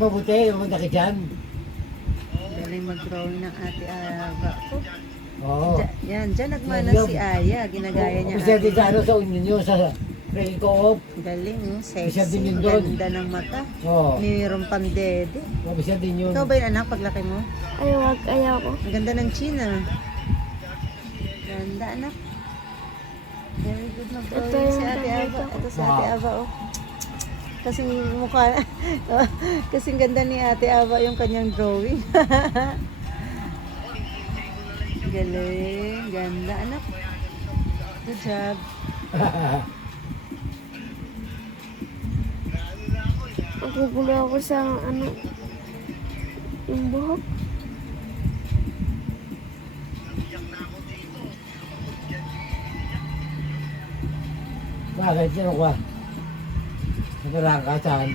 mabuti, mabuti ka dyan. Galing mag-drawing ng ate Ava ko. Oo. Yan, dyan nagmana si Aya. Ginagaya niya Bisa din sa ate. ano, sa union nyo, sa credit co-op. Galing, oh. Isa din Sexy. yun doon. Ganda ng mata. Oo. Mayroong pandede. Bisa din yun. Ikaw ba yung anak paglaki mo? Ay, wag, ayaw ko. Ang ganda ng China. Ganda, anak. Very good na Ito drawing yung si Ate Ava. paborito ko. Ito si Ate Ava, oh. Kasing mukha, kasing ganda ni Ate Ava yung kanyang drawing. Galing, ganda, anak. Good job. Magugulo ako sa ano, yung buhok. Bakit? Sino ka? Nagarang ka saan?